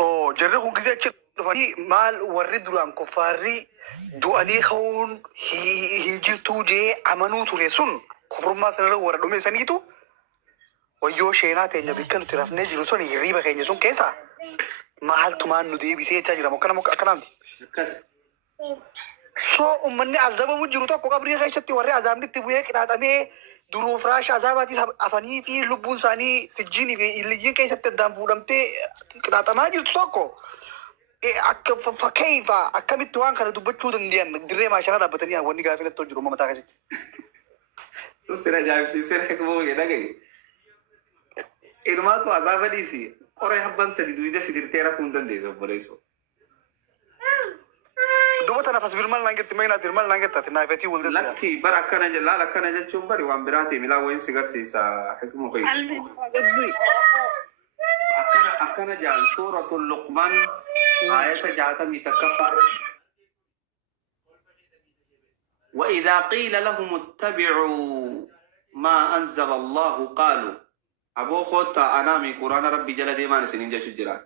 So jarri kun gizee achi dhufanii maal warri duraan kuffaarri du'anii ka'uun hin jirtuu jee amanuu ture sun kufurummaa sanarra warra dhume saniitu wayyoo sheenaa teenya bikka nuti rafnee jiru sun hirriiba keenya sun keessa maaltumaan nu deebisee jechaa jira akkanaamti. So ummanni azabamu jiru tokko qabrii keessatti warri azaabni itti bu'ee qixaaxamee duruuf raasha azaabaatis afanii fi lubbuun isaanii sijjiinii fi iliyyiin keessatti addaan fuudhamtee qixaaxamaa jirtu tokko akka fakkeeyfa akkamitti waan kana dubbachuu danda'an dirree maasharaa dhaabbatanii wanni gaafii natti jiru mataa keessatti. Sira jaabsiisee reekmoo jedhagaye. Ilmaatu azaaba dhiisi qoree habban sadi duwida sidirtee rakuu hin dandeessu obboleessoo. Dubata nafas birmal nangetti mayna birmal nangetti naafeti wulde lakki bar akkana jalla akkana jechuun bari waan biraati milaa wayin sigarsiisa hikmu qoy akkana jaan suratul luqman ayata jaatami takaffar wa idha qila lahum ittabi'u ma anzala Allah qalu abo khota anami qur'ana rabbi jala deeman sinin jechu jira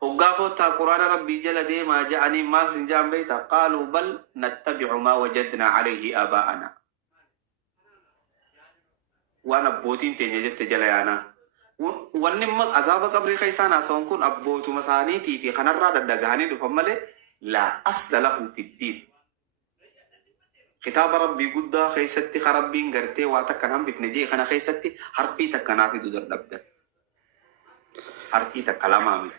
وقافوا قرآن ربي جل ديما جاءني ما سنجام بيتا قالوا بل نتبع ما وجدنا عليه آباءنا وانا بوتين تنجت جليانا ونمك أصاب قبر خيسانا سونكون أبوتو مسانيتي في خنرة دقاني دفمالي لا أصل له في الدين خطاب ربي قد خيستي خربين قرتي واتكنا بفنجي خنا خيستي حرفي تكنا في دودر نبدا حرفي تكلامامي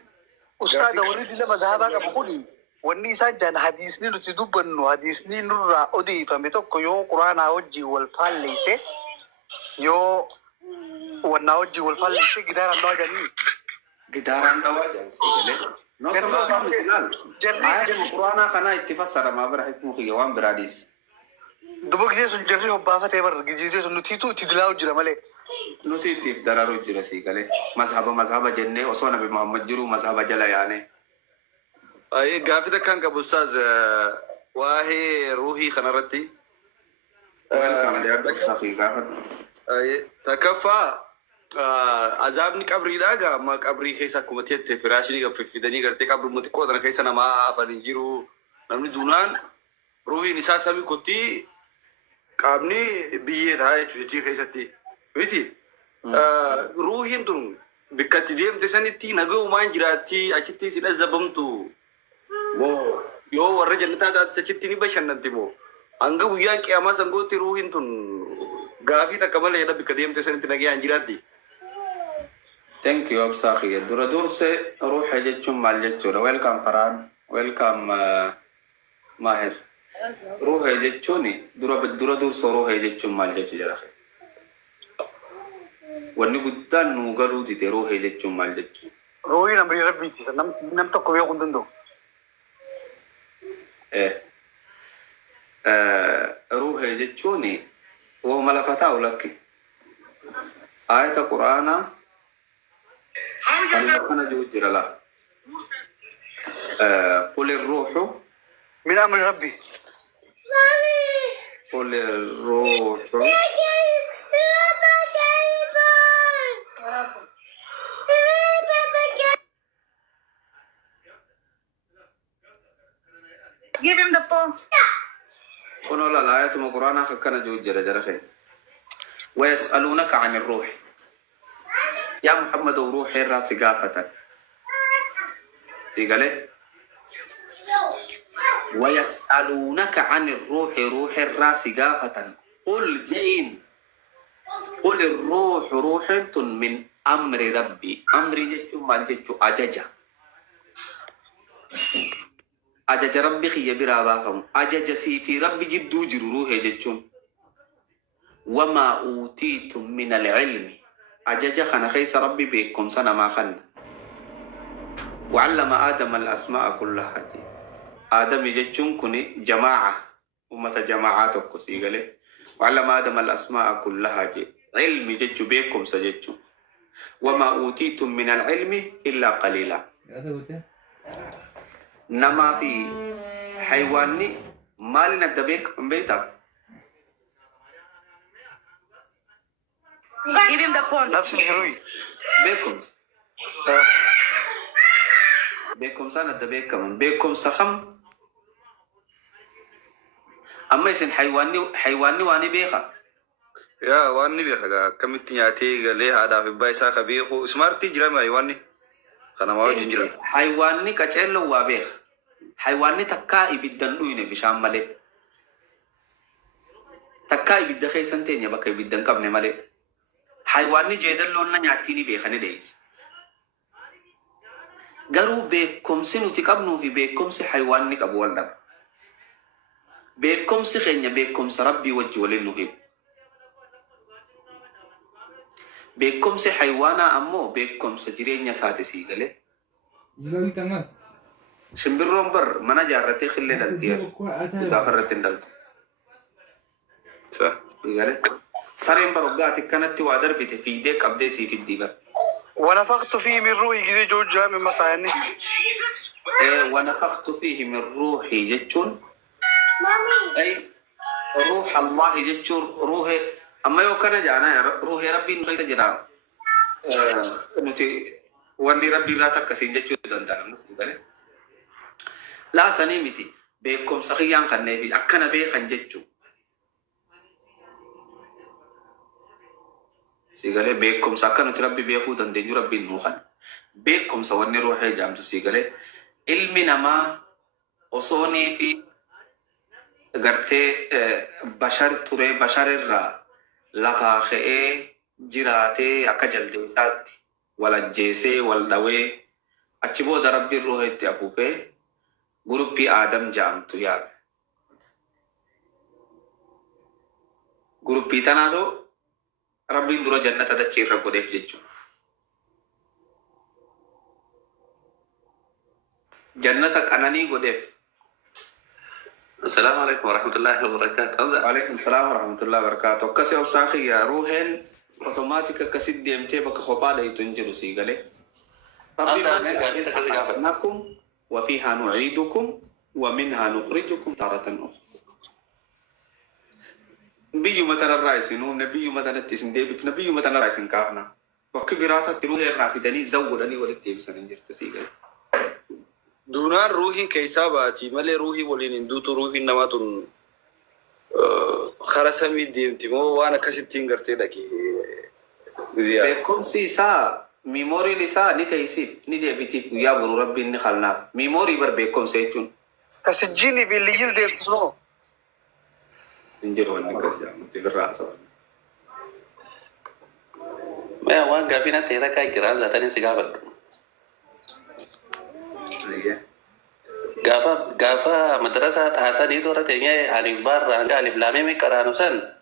Ustaz وريد لما ذهبك بقولي والنساء جان حديثني نتدبن حديثني نرى أدي فمتوك يو قرآن أوجي والفال ليس يو والناوجي والفال ليس جدار الله جاني جدار الله جاني نصر الله مثلال عاد القرآن خنا اتفسر ما برحك مخيوان براديس دبوك جيسو جري وبافة تبر جيسو نتيتو تدلاو جرمالي نوتي درارو جرسي كله مذهب جنة وصونا بمحمد جرو مذهب جلا يعني أي قافي ده كان كبستاذ واهي روحي خنرتي كان ده بسخي قافد أي تكفى عذابني كبري داعا ما كبري خيسا كومتيت فراشني كف فيدني كرتي كبر متكو أنا خيسا نما أفني جرو نمني دونان روحي نساء سامي كتي كابني بيت هاي شو خيساتي بيتي روحين تون بكتي ديم تسانيتي نجو ما ينجراتي أشتي سيدا زبمتو مو يو ورا جنتا دا سچتيني بشننتي مو anga wiyan kiyama sangoti ruhin tun gafi ta kamal heda bikadiyam tesan tinagi anjirati thank you absakhi dura durse ruh hajechum maljechura welcome faran welcome mahir ruh hajechuni dura durse ruh hajechum maljechu jaraxe wani guddan nu galuti te ruh hajechum maljechu روحي نمري ربيتي نم تكو بيا كندندو روح جتشوني وملكتا ولك آية القرآن أنا جوجر لا قل الروح من أمر ربي قل الروح Give him the phone. قل لا الآية القرآن كان جوجر جرخي ويسألونك عن الروح يا محمد روح الراس قافة تقال ويسألونك عن الروح روح الراس قافة قل جئين قل الروح روح من أمر ربي أمر جتشو ما جتشو أججا أجج ربي خي براباكم أجج سي في ربي جدو جروه جتشم وما أوتيتم من العلم أجج خنا خيس ربي بكم سنة ما خن وعلم آدم الأسماء كلها دي آدم جتشم كني جماعة ومتى جماعاتك سيقله وعلم آدم الأسماء كلها دي علم جتشو بكم سجتشم وما أوتيتم من العلم إلا قليلا نما في حيواني مالنا الدبيك بيتا Give him the phone. نفس الهروي بيكم بيكم سنة بيكم بيكم سخم أما يسن حيواني واني بيخا يا واني بيخا كم تنياتي ليه هذا في بايسا خبيخو سمارتي جرام حيواني خنا ما جنجر حيواني كأجلو وابيخ حيواني تكا إبدن دوينه بشام مالي تكا إبدن خيسان تينيا بكا إبدن كابني مالي حيواني جيدن لون نياتيني بيخاني ديس غرو بيكم سنو تكابنو في بيكم سي حيواني كابوال دب بيكم سي خينيا بيكم سربي وجولين نهيب بيكم سي حيوانا أمو بيكم سجرينيا ساتي سيغلي شمبرون بر منا جارتي خلي دلتير ودافرتين دلتو صح يغلي سرين برقاتي كانت وادر بتفيدي قبدي سي في الديبر ونفخت فيه من روحي كذا جوجها من مصاني ونفخت فيه من روحي جتشون أي روح الله جتشون روحي أما يو كان جانا روحي ربي نخيص جرا نتي واني ربي لا تكسين جتشون دندان لا سنيمتي بيكم سخيان خنبي أكنا بيخن جتشون سيغالي بيكم ساكن ربي بيخو دندنيو ربي نوخن بيكم سواني روحي جامتو سيغالي علمي نما أصوني في غرتي بشر توري بشر الرا لفاخئ جراتي أكا جلدي ساتي ولا جيسي ولا دوي أچبو در ربي روحي تأفوفي غروبي آدم جامتو ياب غروبي تنادو ربي درو جنة تدچير رب ديف جيجو جنة قناني قديف السلام عليكم ورحمة الله وبركاته. وعليكم السلام ورحمة الله وبركاته. كسي وساخي يا روحين اوتوماتيك كسيد دي امتي بك خبالة يتنجلو سيغالي ربي نكم وفيها نعيدكم ومنها نخرجكم تارة أخرى. بيو مثلا الرئيسين نبيو مثلا التسم دي بف نبيو مثلا الرئيسين كافنا وكبيرات تروح الرافداني زودني ولدي بسنجر تسيغالي دونان روحي كيساباتي مالي روحي ولين اندوتو روحي نماتون خرسمي ديمتي مو وانا كسيتين غرتي داكي بيكم سيسا ميموري لسا نتيسيف ندي بيتيف يا برو ربي نخلنا ميموري بر بيكم سيتون كسجيني باللي يلدي بسنو انجروا النكس جام تقرأ ما وان قابينا تيرا كاي كرام ذاتني سيقابل غافا مدرسة حسني دورة تيجي ألف بار عند ألف لامي مكرانو سن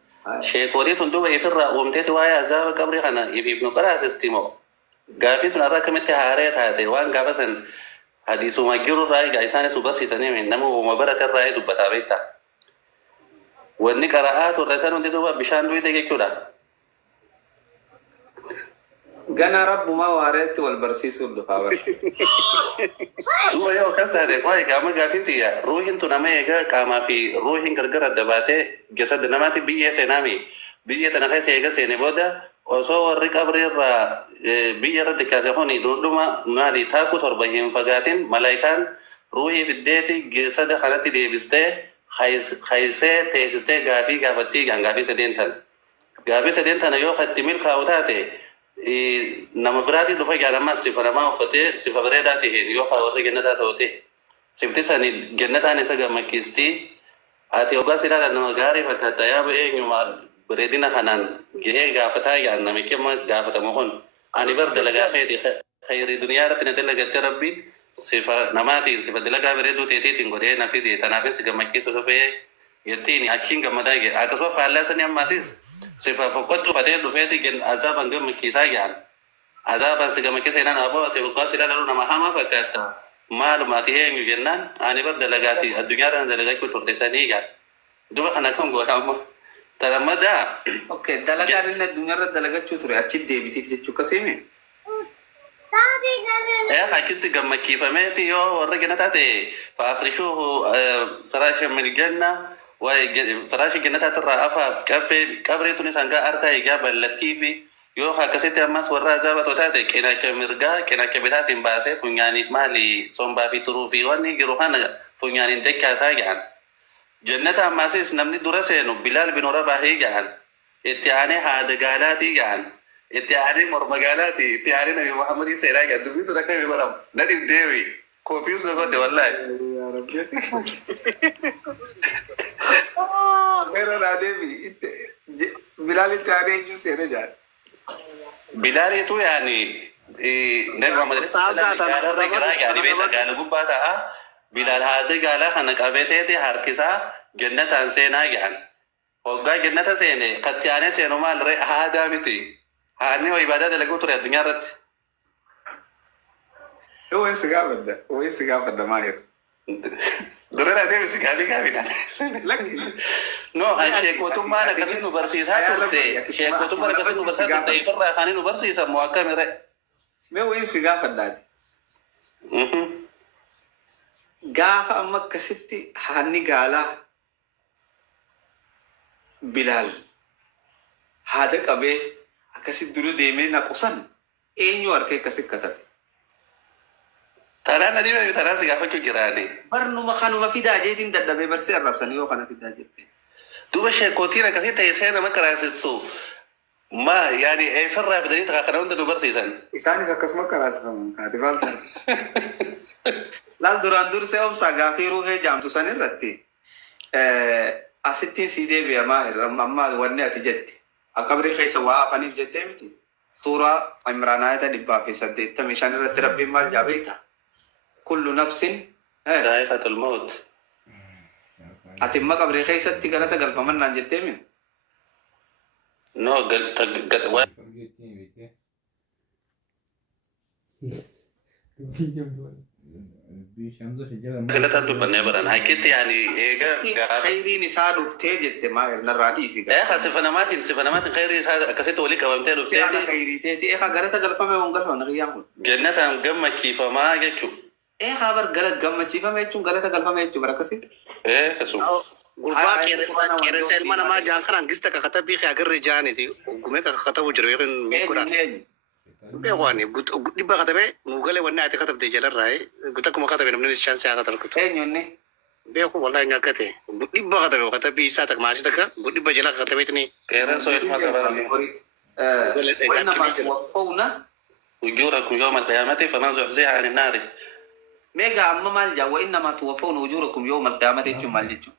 شيكوري تندو بيفر ومتى وايا عذاب قبري خنا يبيبنو كرا سيستمو غافي تنارا كمتى هاريت هذا وان غافا سن حديثو ما جرو راي جايسان سوبسي سني من نمو ومبرك الراي دبتا بيتا واني قراءات والرسالة تندو بشان دوي تيجي كودا غنا رب ما واريت والبرسيس الدفاور هو يو كسر كوي كام غافين تيا روحين تنامي كاما في روحين كركر الدباتة جسد نماتي بيجي سينامي بيجي تناخي سيجا سينبودا وصو الركابري را بيجي رد كاسهوني دودما نادي تاكو تربيهم فقاتين ملايكان روحي في الديتي جسد خانتي ديبسته خيسة تيسته غافي غافتي غافي سدين تن يو ختميل كاوتاتي nama berarti dufai gara mas sifar nama fote sifar bereda tihin yo kawar geneta tote sifti sani geneta ne saga makisti ati oga sila nama gari fakata ya be nyuma beredina kanan ge ga fata ya nama kema ga fata mohon ani ber dalaga khairi dunia ratna dalaga rabbi sifar namati sifar dalaga beredu tete tingode nafidi tanabe saga makisto dofe yatini akinga madage akaso falla sani amasis سيفا فقدت فتاة دفاتي جن عذابا جم كيسايان عذابا سجم كيسايان أبوه تبقى سلا لنا مهما فكتا معلوماتي هي جنان أنا برد لقاتي الدنيا رنا دلقاي كتر تساني جان دوبا خنا كم قرام ترى ما دا أوكي دلقا لنا الدنيا رنا دلقاي كتر أكيد دي بتيجي تشوكا سيمي يا حكيت جم كيفماتي يو ورجنا تاتي فأفرشوه فراش من الجنة وفراش الجنة ترى أفاف كافي كبري تونس أنجا أرتا إجابة اللطيفي Yoo akkasitti ammas warra azaabatu taate qinaacha mirgaa qinaacha bitaatiin baasee funyaaniif maali sombaa fi turuu fi wanni jiru kana funyaaniin dekkaasaa jedhan. Jannata ammasis namni dura seenu Bilaal bin Rabaahi jedhan. Itti aanee haada gaalaatii jedhan. Itti aanee morma gaalaati. Itti aanee Nabi Muhammadii seenaa jedhan. Dubbisu rakka mi baram. Nadif deewi. Koofii usu gote wallahi. Pero la deebi. Bilaal itti aanee iyyuu seena jedhan. Bilaal itu yani Nabi Muhammad yani beeta gaala gubbaa ta'a. Bilaal haada gaalaa kana qabeeteeti harkisaa jannataan seenaa jedhan. Hoggaa jannata seene katti aanee seenu maal ree haadaa miti. Haadni waa ibaadaa dalaguu ture addunyaa irratti. Waysi gaafadda maahir. Dura laatee si gaabii gaabiidhaan. No, sheekotummaan akkasitti nu barsiisaa turte. Sheekotummaan akkasitti nu barsiisaa turte. Ifirraa kaanii nu barsiisan moo akkamire? Mee waysi gaafaddaati. Gaafa amma akkasitti haadni gaalaa Bilaal haada qabee akkasitti dura deemee naqusan eenyu harkee akkasitti katabe. Taraan adiimaa taraan si gaafachuu jiraani. Barnuma kanuma fidaa jeetiin dadhabee barsee arrabsanii yoo kana fidaa jette. Duuba sheekootiin akkasii ta'e seen nama karaasisu. Ma yaani eessarraa fidanii takaa kana hunda nu barsiisan. Isaanis akkasuma karaasifamu kaati baalta. Laal duraan dursee obsaa gaafii ruuhee jaamtu san irratti asittiin sii deebi'amaa amma wanni ati jette. Qabrii keessa waa afaniif jettee miti. Suuraa Imraanaayita 185 irratti rabbiin maal jaabeeta. Kullu nafsin Daa'iqatul mawt. Ati imma qabrii keessatti galata galfamannaan jettee mi? No, galata dubbannee baran hakkitti yaani eega khayriin isaa dhuftee jette maa irnarraa dhiisi. Sifanamaatiin khayrii isaa akkasitti walii qabamtee dhuftee. Ana khayriiteeti eegaa galata galfame wan galfamna qiyyaan kun. Jannataan gammachiifamaa jechuudha. Eegaa bar gammachiifame jechuun galata galfame jechuun bara akkasii. Kasuma. Gurbaa qeerransa ilma namaa jaan kanaan gista kakatabii agarree jaaniti gumee kakatabu jiru yookiin miidhagudhaan. Beekwani dhibba katabee nuugalee wanni ati katabde jalarraa takkuma katabe namni chaansii haa katarkutu. Eenyunni? Beeku wallahi inni akka ta'e dhibba katabe katabii isaa takka maashii takka dhibba jala katabeetini. Qeerransa ilma qabaame. وإنما توفون أجوركم يوم القيامة فمن زحزح عن النار. ميجا أما مالجا وإنما توفون أجوركم يوم القيامة يجوا مالجوا.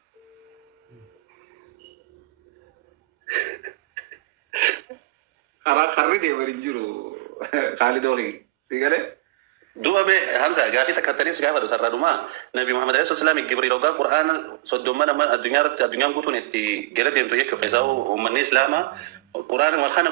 خرّي برينجرو خالد أخي سيقاله دوبا به همزة قافي تكتني سقافة ترى دوما نبي محمد عليه الصلاة والسلام جبريل وقال قرآن صدومنا من الدنيا قطون تي جلد ينتهي كيساو ومن الإسلام القرآن وخان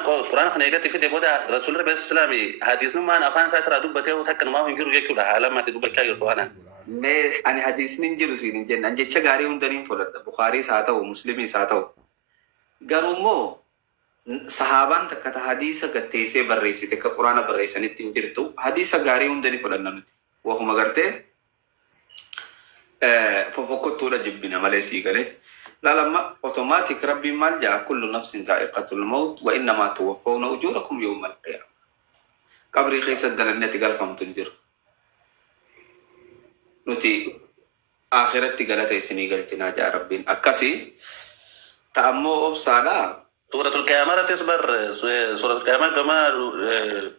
خنا يجت في تبودا رسول الله صلى الله عليه وسلم حديث ما أنا أفان ساتر أدوب بتيه وتكن ما هو ينجرو يكيو لها لما تدوب كاي القرآن ما أنا حديث نينجرو سيدين جن أنجت شجاري وندرين فلت بخاري ساته ومسلمي ساته قالوا sahaban takata hadisa gattese barreessite ka quraana barreessanitti jirtu hadisa gaarii hundani fudhanna nuti wahuma garte fofokkottuudha jibbina malee sii galee lalama automatic rabbiin maal jaa kullu nafsin daa'iqatul maut wa innamaa tuwaffawna ujurakum yawmal qiyaamah qabrii keessa dalannati galfamtu jiru nuti akhiratti galata isinii galchinaa jaa rabbiin akkasii ta'ammoo obsaadhaa سورة القيامة تصبر سورة القيامة كما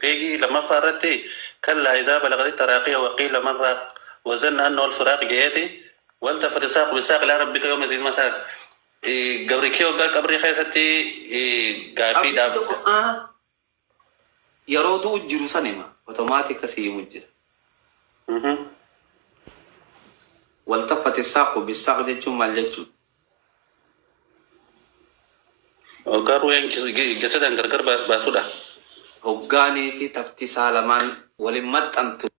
بيجي لما فارتي كلا إذا بلغت التراقي وقيل من راق وزن أنه الفراق جيتي والتفت الساق بالساق إلى ربك يوم يزيد مساق قبري كيو قبري خيستي قافي داب يرودو أجرو سنما أوتوماتيك سيم أجر والتفت الساق بالساق جتشو مال جتشو Garu yang jasad yang gargar batu dah. Hogani fi tafti salaman walimmat antu